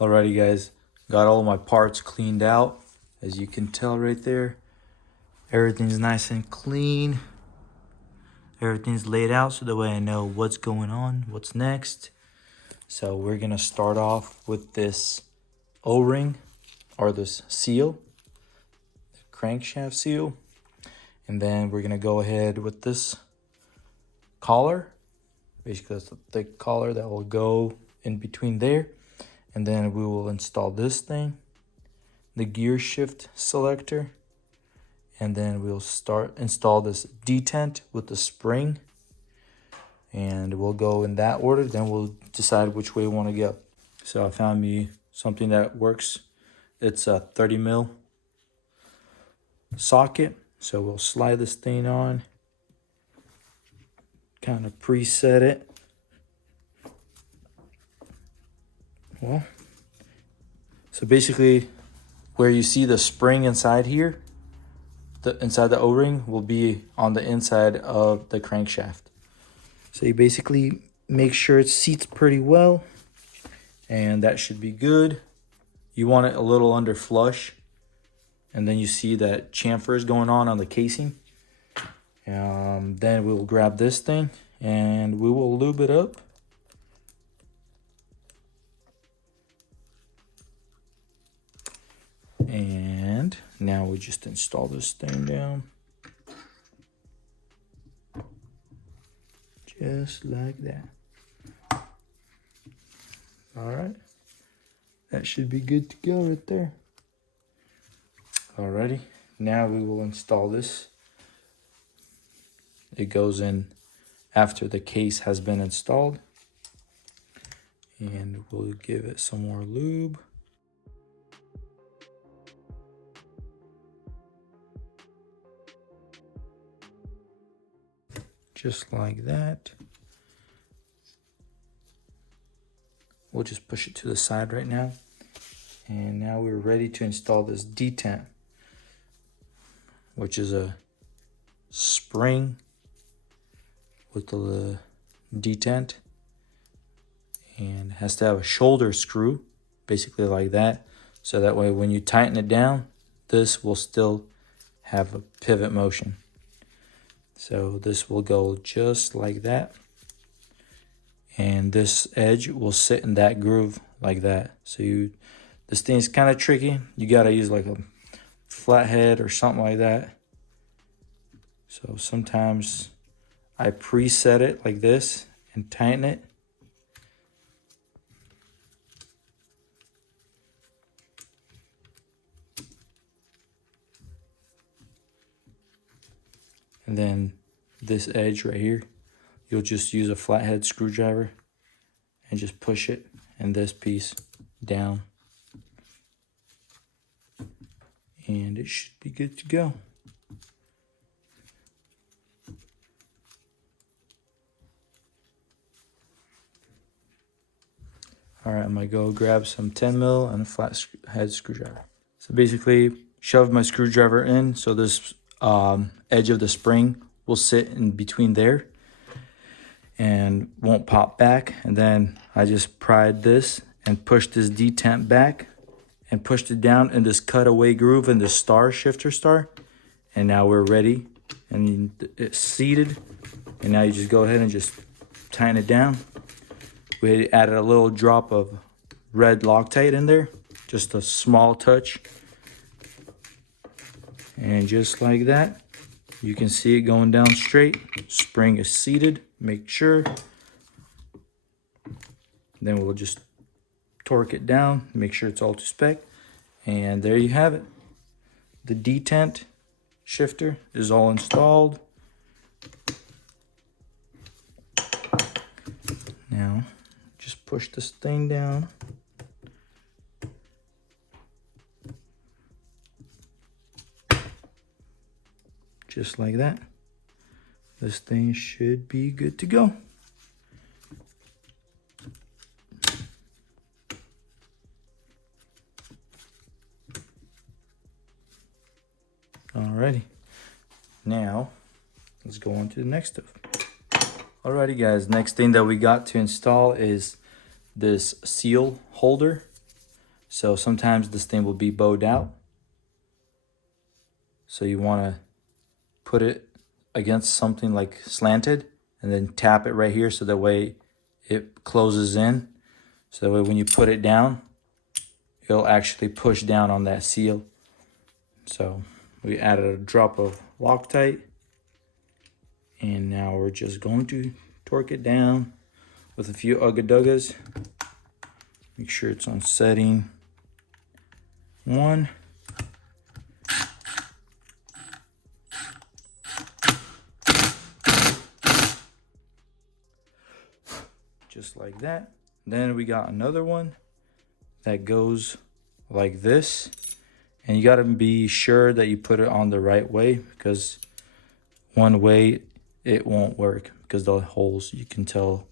Alrighty guys, got all my parts cleaned out. As you can tell right there, everything's nice and clean. Everything's laid out so that way I know what's going on, what's next. So we're gonna start off with this O-ring or this seal, the crankshaft seal. And then we're gonna go ahead with this collar. Basically that's a thick collar that will go in between there. And then we will install this thing, the gear shift selector. And then we'll install this detent with the spring. And we'll go in that order, then we'll decide which way we want to go. So I found me something that works. It's a 30 mil socket. So we'll slide this thing on, kind of preset it. Well, so basically where you see the spring inside here, inside the O-ring will be on the inside of the crankshaft. So you basically make sure it seats pretty well, and that should be good. You want it a little under flush, and then you see that chamfer is going on the casing. Then we'll grab this thing and we will lube it up. And now we just install this thing down. Just like that. All right. That should be good to go right there. Alrighty. Now we will install this. It goes in after the case has been installed. And we'll give it some more lube. Just like that. We'll just push it to the side right now. And now we're ready to install this detent, which is a spring with the detent, and has to have a shoulder screw, basically like that. So that way when you tighten it down, this will still have a pivot motion. So this will go just like that. And this edge will sit in that groove like that. So this thing is kind of tricky. You got to use like a flathead or something like that. So sometimes I preset it like this and tighten it. And then this edge right here, you'll just use a flathead screwdriver and just push it and this piece down. And it should be good to go. All right, I'm gonna go grab some 10 mil and a flathead screwdriver. So basically, shove my screwdriver in so this edge of the spring will sit in between there and won't pop back. And then I just pried this and pushed this detent back and pushed it down in this cutaway groove in the shifter star. And now we're ready, and it's seated. And now you just go ahead and just tighten it down. We added a little drop of red Loctite in there, just a small touch. And just like that, you can see it going down straight. Spring is seated, make sure. Then we'll just torque it down, make sure it's all to spec. And there you have it. The detent shifter is all installed. Now, just push this thing down. Just like that. This thing should be good to go. Alrighty. Now, let's go on to the next stuff. Alrighty guys, next thing that we got to install is this seal holder. So sometimes this thing will be bowed out. So you want to put it against something like slanted and then tap it right here so that way it closes in. So that way when you put it down, it'll actually push down on that seal. So we added a drop of Loctite. And now we're just going to torque it down with a few ugga-duggas. Make sure it's on setting 1. Just like that. Then we got another one that goes like this. And you gotta be sure that you put it on the right way, because one way it won't work because the holes, you can tell,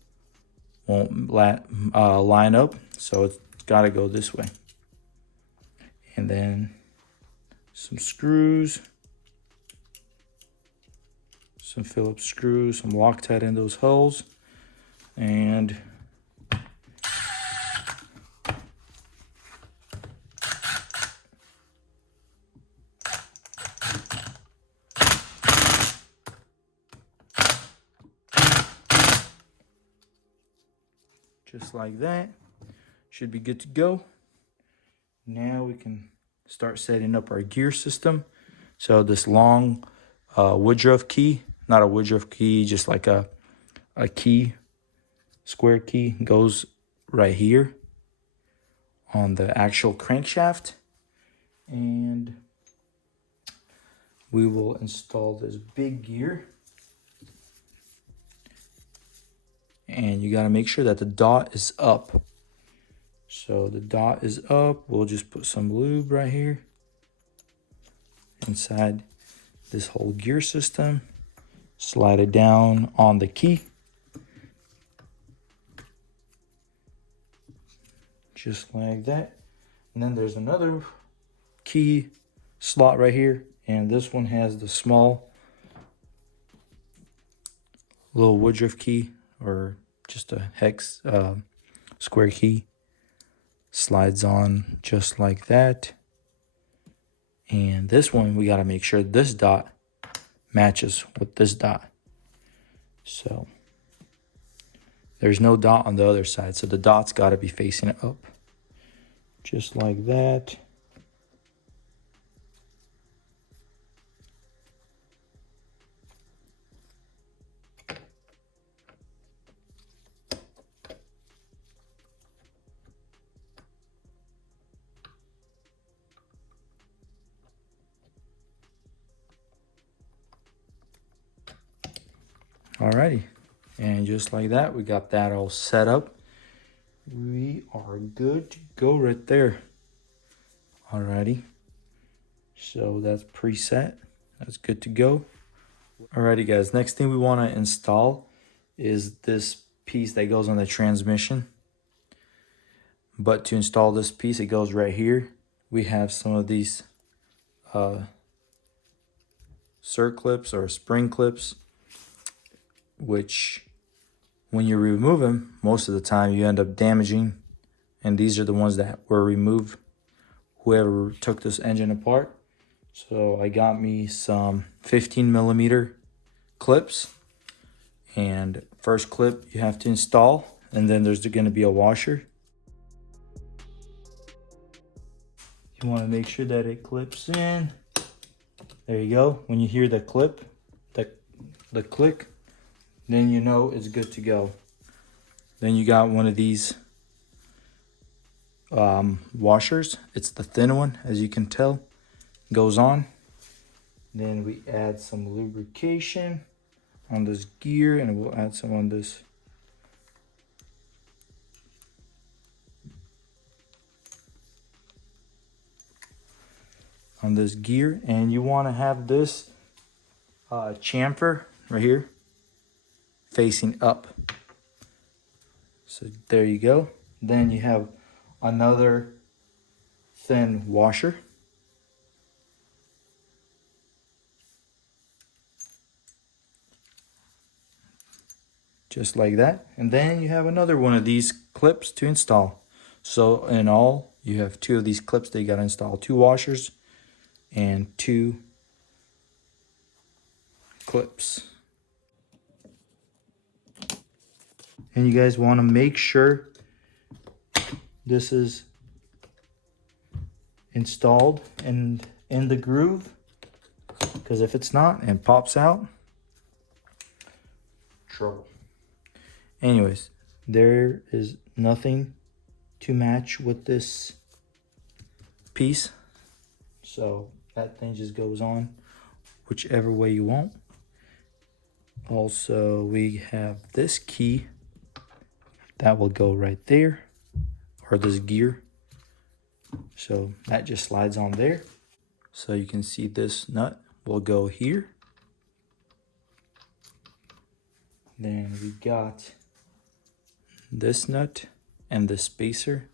won't line up. So it's gotta go this way. And then some screws, some Phillips screws, some Loctite in those holes, and just like that. Should be good to go. Now we can start setting up our gear system. So this long Woodruff key, not a Woodruff key, just like a key, square key, goes right here on the actual crankshaft. And we will install this big gear. And you got to make sure that the dot is up. So the dot is up. We'll just put some lube right here inside this whole gear system. Slide it down on the key. Just like that. And then there's another key slot right here. And this one has the small little Woodruff key, or just a hex square key. Slides on just like that. And this one, we got to make sure this dot matches with this dot. So there's no dot on the other side, so the dot's got to be facing up. Just like that. Alrighty, and just like that, we got that all set up. We are good to go right there. Alrighty, so that's preset. That's good to go. Alrighty, guys, next thing we want to install is this piece that goes on the transmission. But to install this piece, it goes right here. We have some of these circlips or spring clips, which when you remove them, most of the time you end up damaging. And these are the ones that were removed, whoever took this engine apart. So I got me some 15mm clips. And first clip you have to install, and then there's going to be a washer. You want to make sure that it clips in. There you go. When you hear the clip, the click, then you know it's good to go. Then you got one of these washers. It's the thin one, as you can tell. Goes on. Then we add some lubrication on this gear, and we'll add some on this gear. And you want to have this chamfer right here facing up. So there you go. Then you have another thin washer. Just like that. And then you have another one of these clips to install. So in all, you have 2 of these clips that you got to install, 2 washers and 2 clips. And you guys want to make sure this is installed and in the groove, because if it's not and pops out, trouble. Anyways, there is nothing to match with this piece, so that thing just goes on whichever way you want. Also, we have this key that will go right there, or this gear, so that just slides on there. So you can see this nut will go here. Then we got this nut and the spacer.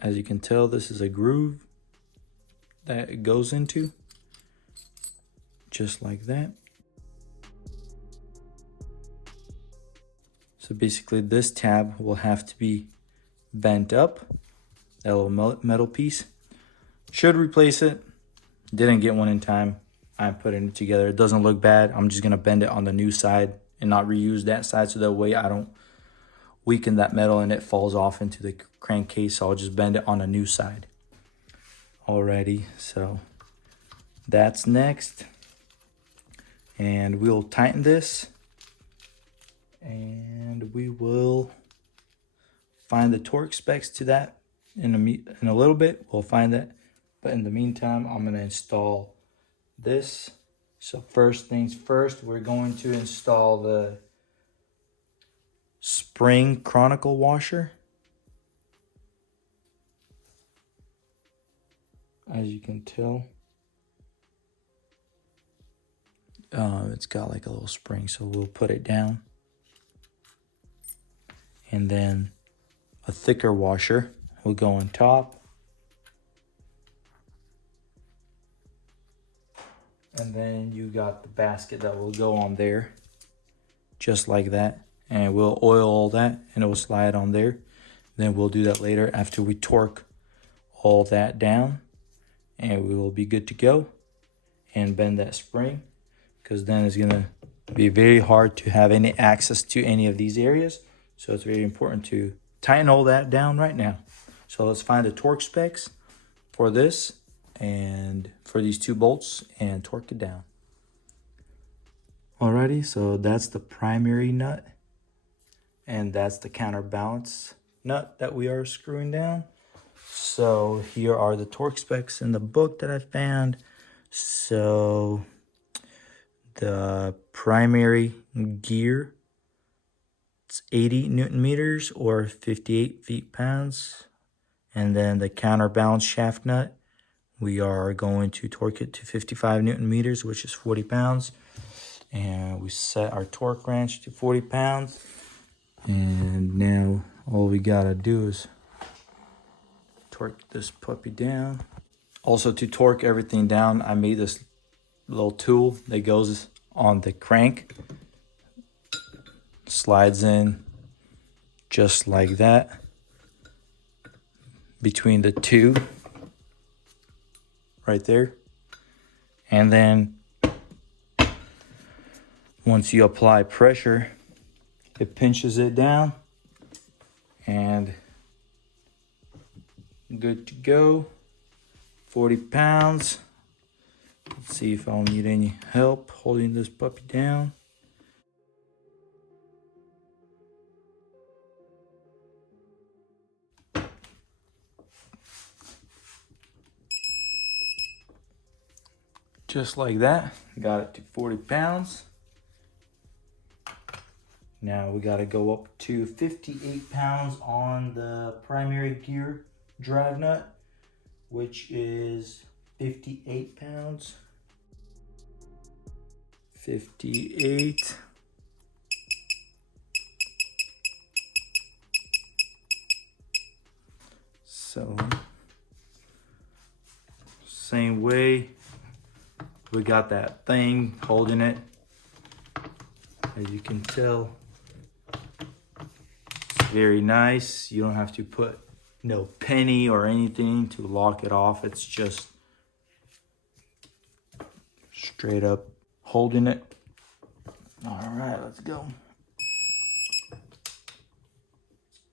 As you can tell, this is a groove that it goes into, just like that. So basically this tab will have to be bent up, that little metal piece. Should replace it, didn't get one in time. I'm putting it together. It doesn't look bad. I'm just gonna bend it on the new side and not reuse that side, so that way I don't weaken that metal and it falls off into the crankcase. So I'll just bend it on the new side. Alrighty, so that's next. And we'll tighten this, and we will find the torque specs to that in a little bit. We'll find that, but in the meantime, I'm gonna install this. So first things first, we're going to install the spring chronicle washer. As you can tell, it's got like a little spring, so we'll put it down. And then a thicker washer will go on top. And then you got the basket that will go on there, just like that. And we'll oil all that and it will slide on there. Then we'll do that later after we torque all that down, and we will be good to go and bend that spring, because then it's gonna be very hard to have any access to any of these areas. So it's very important to tighten all that down right now. So let's find the torque specs for this and for these 2 bolts and torque it down. Alrighty, so that's the primary nut and that's the counterbalance nut that we are screwing down. So here are the torque specs in the book that I found. So the primary gear, it's 80 Newton meters or 58 feet-pounds. And then the counterbalance shaft nut, we are going to torque it to 55 Newton meters, which is 40 pounds. And we set our torque wrench to 40 pounds. And now all we gotta do is torque this puppy down. Also, to torque everything down, I made this little tool that goes on the crank. Slides in just like that between the 2 right there. And then once you apply pressure, it pinches it down and good to go. 40 pounds. Let's see if I'll need any help holding this puppy down. Just like that, got it to 40 pounds. Now we gotta go up to 58 pounds on the primary gear drive nut, which is 58 pounds. 58. So, same way, we got that thing holding it. As you can tell, it's very nice. You don't have to put no penny or anything to lock it off. It's just straight up holding it. All right, let's go.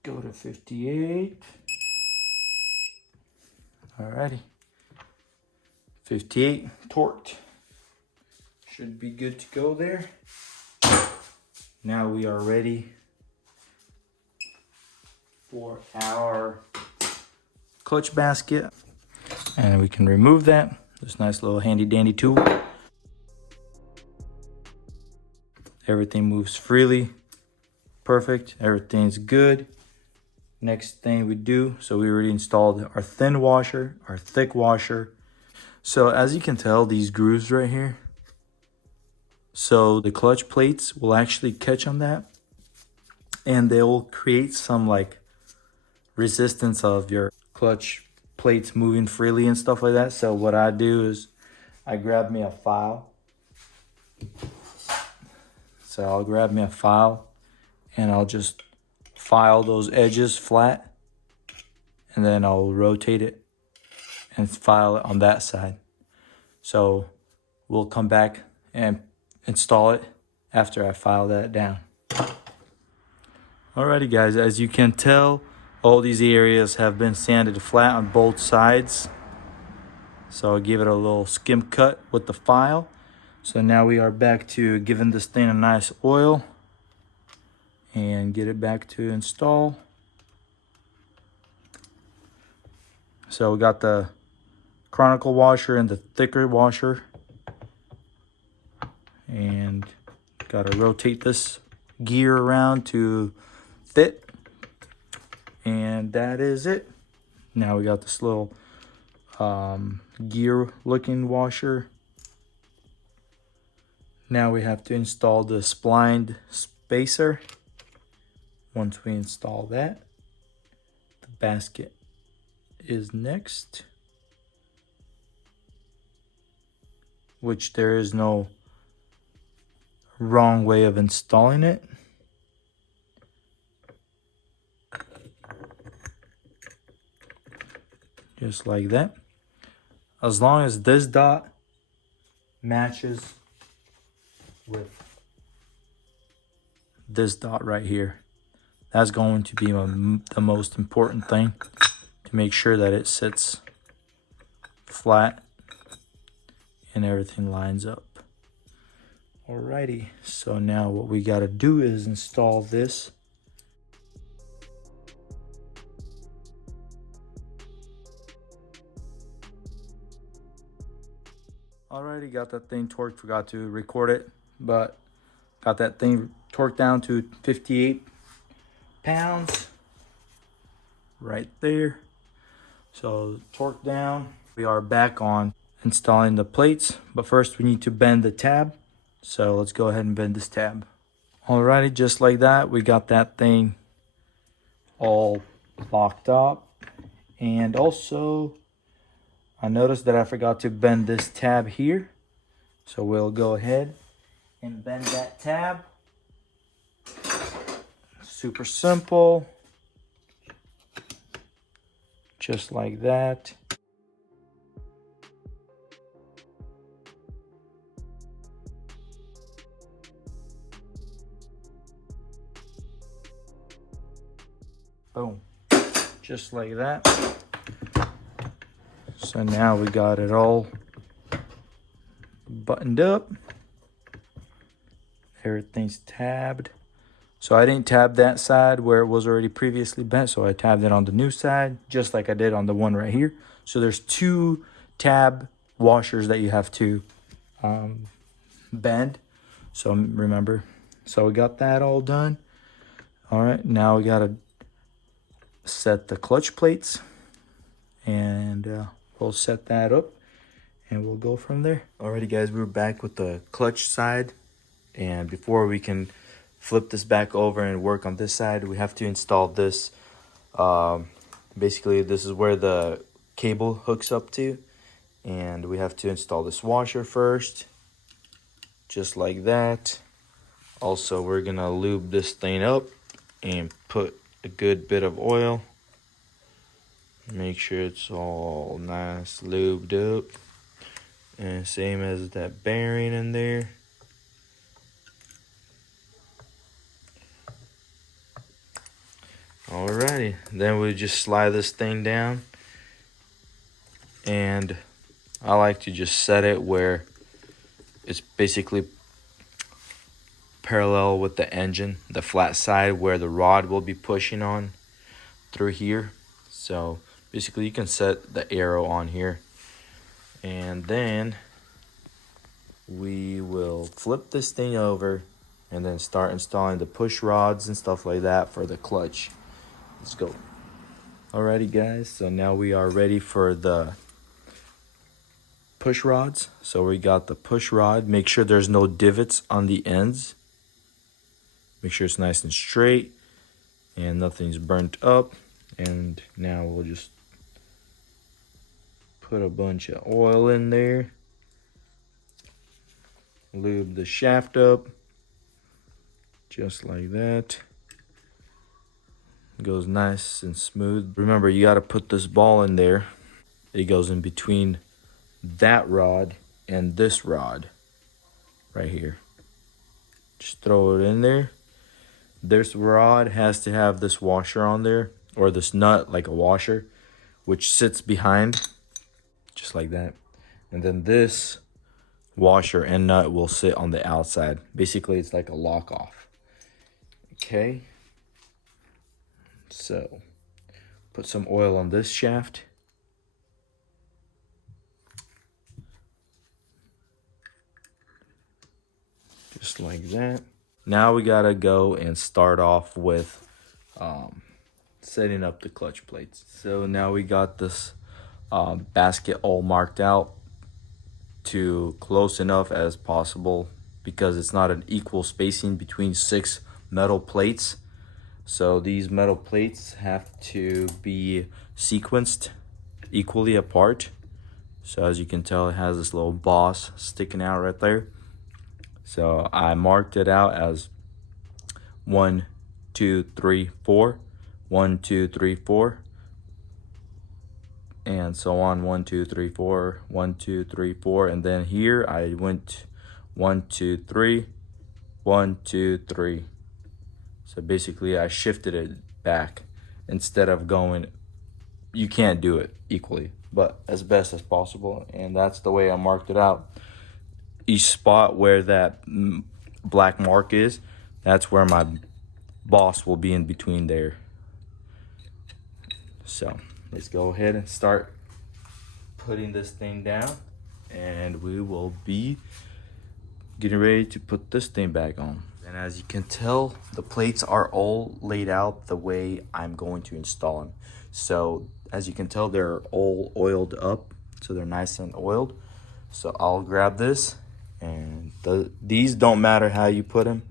Go to 58. Alrighty. 58 torqued. Should be good to go there. Now we are ready for our clutch basket. And we can remove that. This nice little handy dandy tool. Everything moves freely. Perfect. Everything's good. Next thing we do, so we already installed our thin washer, our thick washer. So as you can tell, these grooves right here, so the clutch plates will actually catch on that and they will create some like resistance of your clutch plates moving freely and stuff like that. So what I do is I grab me a file. So I'll grab me a file and I'll just file those edges flat, and then I'll rotate it and file it on that side. So we'll come back and install it after I file that down. Alrighty guys, as you can tell, all these areas have been sanded flat on both sides. So I'll give it a little skim cut with the file. So now we are back to giving this thing a nice oil and get it back to install. So we got the Chronicle washer and the thicker washer, and got to rotate this gear around to fit, and that is it. Now we got this little gear looking washer. Now we have to install the splined spacer. Once we install that, the basket is next, which there is no wrong way of installing it. Just like that. As long as this dot matches with this dot right here. That's going to be the most important thing, to make sure that it sits flat and everything lines up. Alrighty, so now what we got to do is install this. Alrighty, got that thing torqued. Forgot to record it, but got that thing torqued down to 58 pounds right there. So torque down. We are back on installing the plates, but first we need to bend the tab. So let's go ahead and bend this tab. Alrighty, just like that, we got that thing all locked up. And also I noticed that I forgot to bend this tab here, so we'll go ahead and bend that tab. Super simple, just like that. Boom, just like that. So now we got it all buttoned up. Everything's tabbed. So I didn't tab that side where it was already previously bent, so I tabbed it on the new side, just like I did on the one right here. So there's two tab washers that you have to bend. So remember, so we got that all done. All right, now we gotta set the clutch plates, and we'll set that up and we'll go from there. Alrighty guys, we're back with the clutch side, and before we can flip this back over and work on this side, we have to install this. Basically this is where the cable hooks up to, and we have to install this washer first, just like that. Also, we're gonna lube this thing up and put a good bit of oil Make sure it's all nice lubed up. And same as that bearing in there. Alrighty, then we just slide this thing down. And I like to just set it where it's basically parallel with the engine, the flat side where the rod will be pushing on through here. So basically you can set the arrow on here, and then we will flip this thing over and then start installing the push rods and stuff like that for the clutch. Let's go. Alrighty guys, so now we are ready for the push rods. So we got the push rod. Make sure there's no divots on the ends. Make sure it's nice and straight and nothing's burnt up. And now we'll just put a bunch of oil in there. Lube the shaft up just like that. It goes nice and smooth. Remember, you got to put this ball in there. It goes in between that rod and this rod right here. Just throw it in there. This rod has to have this washer on there, or this nut like a washer, which sits behind just like that. And then this washer and nut will sit on the outside. Basically, it's like a lock off. Okay. So put some oil on this shaft. Just like that. Now we gotta go and start off with setting up the clutch plates. So now we got this basket all marked out to close enough as possible, because it's not an equal spacing between 6 metal plates. So these metal plates have to be sequenced equally apart. So as you can tell, it has this little boss sticking out right there. So I marked it out as 1, 2, 3, 4, 1, 2, 3, 4, and so on. 1, 2, 3, 4, 1, 2, 3, 4, and then here I went 1, 2, 3, 1, 2, 3. So basically I shifted it back instead of going. You can't do it equally, but as best as possible, and that's the way I marked it out. Each spot where that black mark is, that's where my boss will be in between there. So let's go ahead and start putting this thing down, and we will be getting ready to put this thing back on. And as you can tell, the plates are all laid out the way I'm going to install them. So as you can tell, they're all oiled up, so they're nice and oiled. So I'll grab this, and these don't matter how you put them.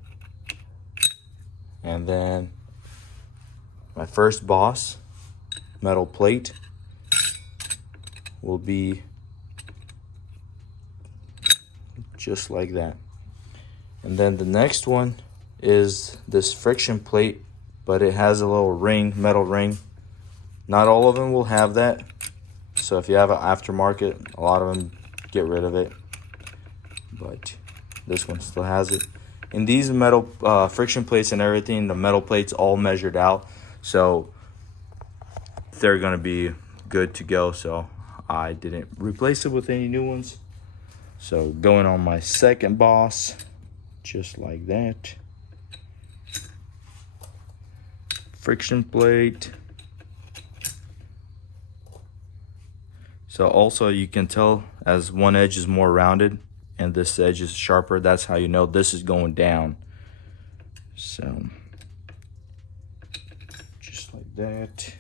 And then my first boss metal plate will be just like that. And then the next one is this friction plate, but it has a little ring, metal ring. Not all of them will have that. So if you have an aftermarket, a lot of them get rid of it. But this one still has it. And these metal friction plates and everything, the metal plates all measured out. So they're gonna be good to go. So I didn't replace it with any new ones. So going on my second boss, just like that. Friction plate. So also you can tell as one edge is more rounded and this edge is sharper, that's how you know this is going down. So just like that.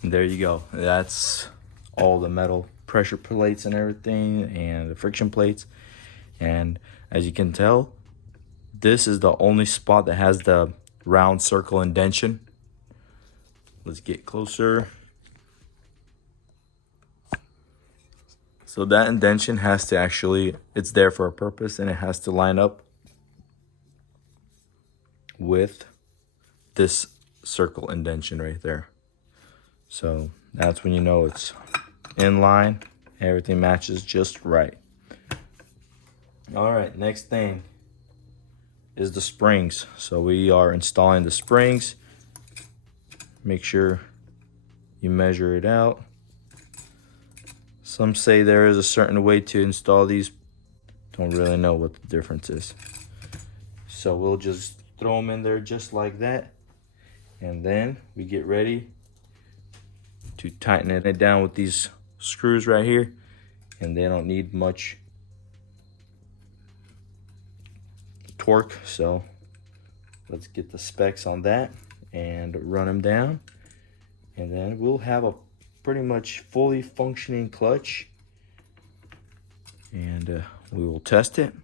And there you go. That's all the metal pressure plates and everything, and the friction plates. And as you can tell, this is the only spot that has the round circle indentation. Let's get closer. So that indentation has to actually, it's there for a purpose, and it has to line up with this circle indentation right there. So that's when you know it's in line, everything matches just right. All right, next thing is the springs. So we are installing the springs. Make sure you measure it out. Some say there is a certain way to install these. Don't really know what the difference is. So we'll just throw them in there just like that. And then we get ready to tighten it down with these screws right here. And they don't need much torque. So let's get the specs on that and run them down. And then we'll have a pretty much fully functioning clutch. And we will test it.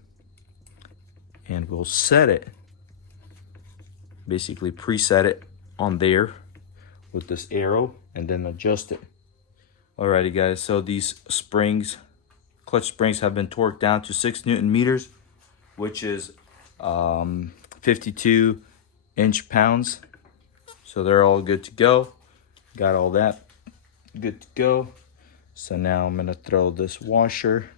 And we'll set it. Basically preset it on there with this arrow and then adjust it. Alrighty guys, so these springs, clutch springs, have been torqued down to 6 Newton meters, which is 52 inch-pounds. So they're all good to go. Got all that good to go. So now I'm gonna throw this washer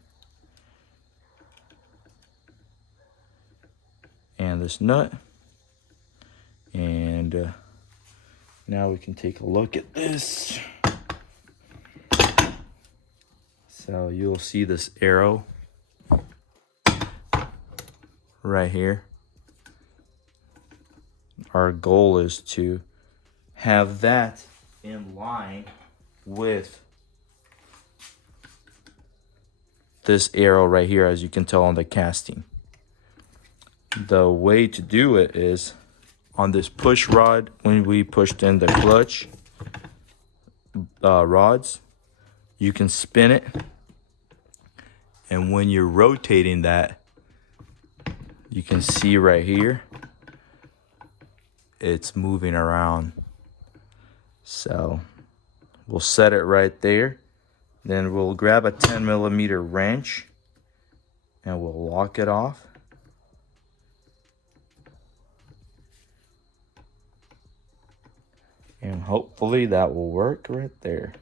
and this nut. And now we can take a look at this. So you'll see this arrow right here. Our goal is to have that in line with this arrow right here, as you can tell on the casting. The way to do it is on this push rod. When we pushed in the clutch rods, you can spin it, and when you're rotating that, you can see right here it's moving around. So we'll set it right there. Then we'll grab a 10mm wrench and we'll lock it off. And hopefully that will work right there.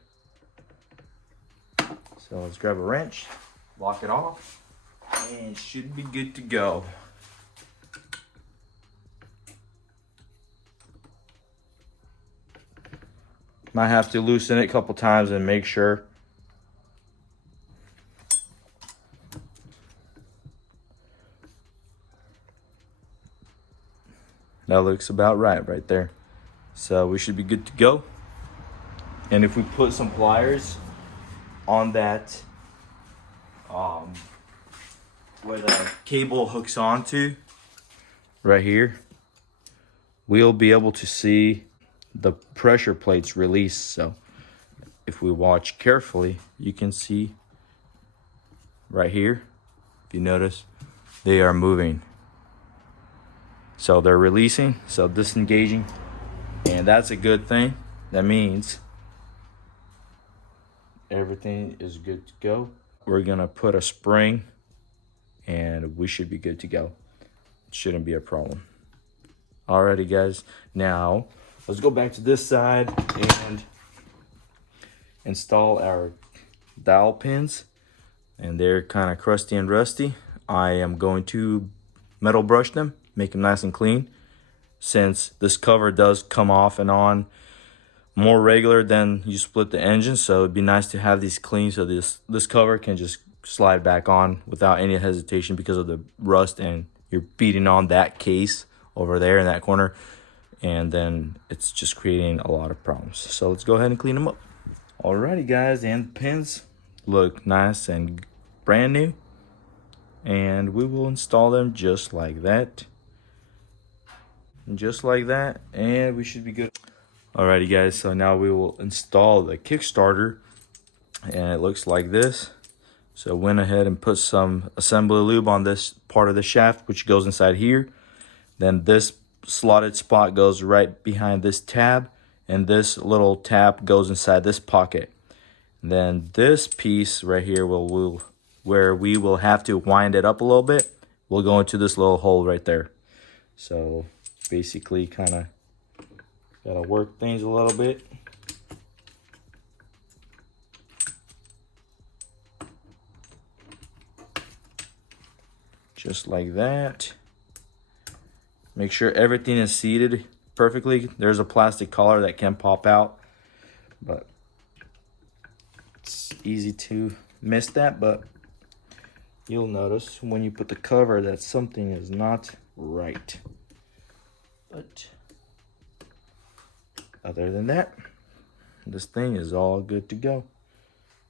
So let's grab a wrench, lock it off, and it should be good to go. Might have to loosen it a couple times and make sure. That looks about right there. So we should be good to go. And if we put some pliers on that where the cable hooks onto right here, we'll be able to see the pressure plates release. So if we watch carefully, you can see right here, if you notice, they are moving. So they're releasing, so disengaging, and that's a good thing. That means everything is good to go. We're gonna put a spring and we should be good to go. It shouldn't be a problem. Alrighty guys, now let's go back to this side and install our dowel pins. And they're kind of crusty and rusty. I am going to metal brush them, make them nice and clean, since this cover does come off and on more regular than you split the engine. So it'd be nice to have these clean, so this cover can just slide back on without any hesitation because of the rust, and you're beating on that case over there in that corner, and then it's just creating a lot of problems. So let's go ahead and clean them up. Alrighty guys, and the pins look nice and brand new, and we will install them just like that, and we should be good. Alrighty guys, so now we will install the Kickstarter, and it looks like this. So went ahead and put some assembly lube on this part of the shaft, which goes inside here. Then this slotted spot goes right behind this tab, and this little tab goes inside this pocket. Then this piece right here where we will have to wind it up a little bit, will go into this little hole right there. So basically kind of gotta work things a little bit. Just like that. Make sure everything is seated perfectly. There's a plastic collar that can pop out, but it's easy to miss that. But you'll notice when you put the cover that something is not right. But other than that, this thing is all good to go.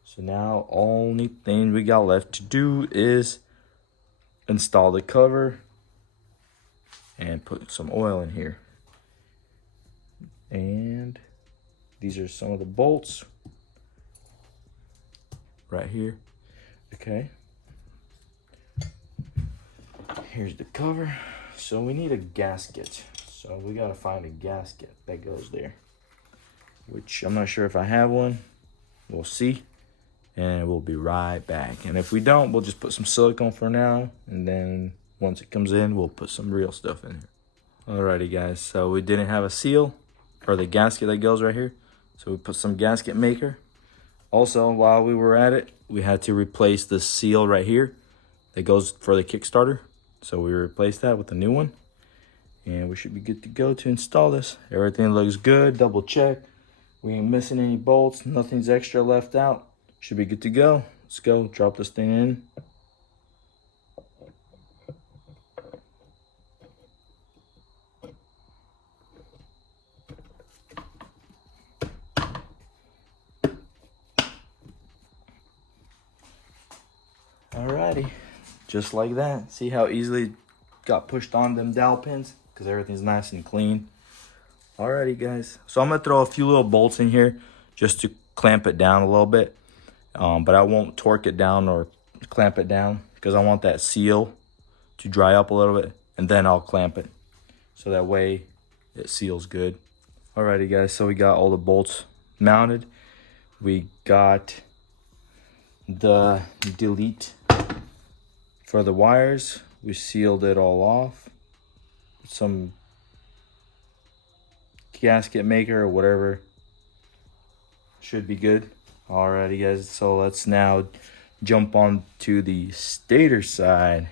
So now only thing we got left to do is install the cover and put some oil in here. And these are some of the bolts right here. Okay, here's the cover. So we need a gasket, so we gotta find a gasket that goes there, which I'm not sure if I have one. We'll see, and we'll be right back. And if we don't, we'll just put some silicone for now, and then once it comes in, we'll put some real stuff in here. Alrighty guys, so we didn't have a seal or the gasket that goes right here, so we put some gasket maker. Also, while we were at it, we had to replace the seal right here that goes for the Kickstarter. So we replaced that with a new one, and we should be good to go to install this. Everything looks good, double check. We ain't missing any bolts, nothing's extra left out. Should be good to go. Let's go, drop this thing in. Alrighty, just like that. See how easily it got pushed on them dowel pins? Because everything's nice and clean. Alrighty guys, so I'm gonna throw a few little bolts in here just to clamp it down a little bit. But I won't torque it down or clamp it down because I want that seal to dry up a little bit, and then I'll clamp it. So that way it seals good. Alrighty guys, so we got all the bolts mounted. We got the delete for the wires. We sealed it all off. Some gasket maker or whatever. Should be good. Alrighty guys, so let's now jump on to the stator side.